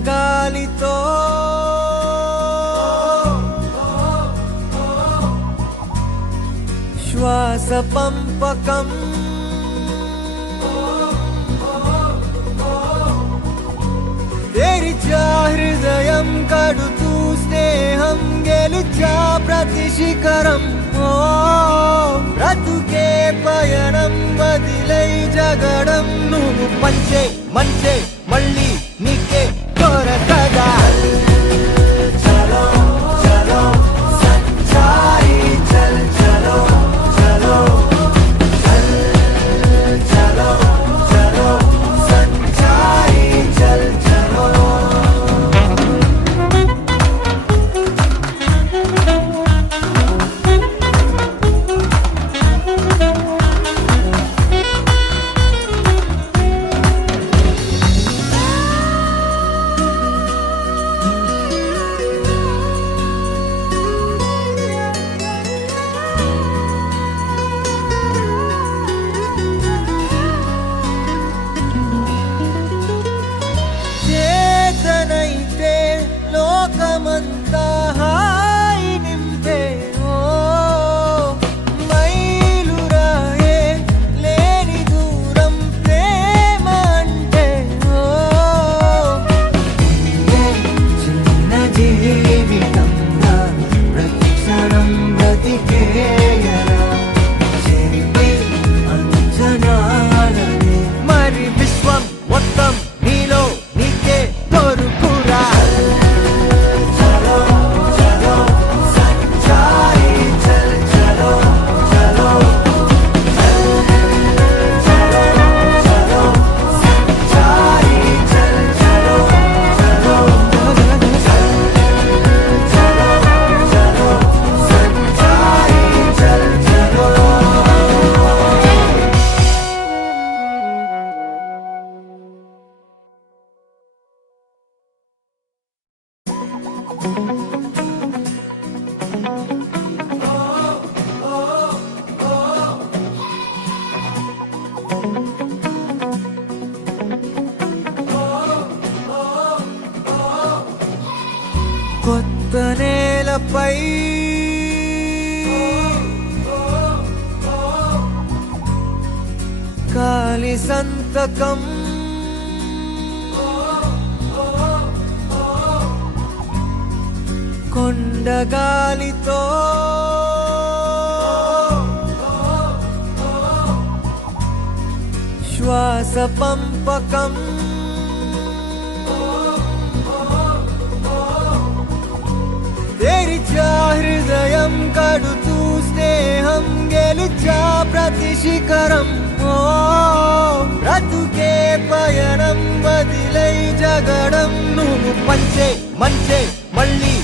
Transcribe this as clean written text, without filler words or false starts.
కొండగాలితో శ్వాస పంపకం తెరిచా హృదయం కడుతూ స్నేహం గెలుచా ప్రతి శిఖరం బ్రతుకే పయనం వదిలై జగడం నువ్వు పంచే మంచే మళ్ళీ నీకే కొరకగా చలో చలో సంచారి చల్ చలో చలో చలో చలో సంచారి చల్ చలో చేతనైతే లోకమంతా హాయి నింపే మైలురాయే లేని దూరం ప్రేమ అంటే చిన్న జీవితంగా ప్రతి క్షణం బ్రతికేయరా చెరిపే అంచనాలనే మరి విశ్వం మొత్తం నీలో నీకే దొరుకురా చలో చలో సంచారి చల్ చలో చలో చలో చలో సంచారి చల్ చలో చలో చలో చలో సంచారి చల్ చలో కొత్త నేలపై కాలి సంతకం కొండగాలితో శ్వాస పంపకం తెరిచా హృదయం కడుతూ స్నేహం గెలుచా ప్రతి శిఖరం బ్రతుకే పయనం వదిలై జగడం నువ్వు పంచే మంచే మళ్ళీ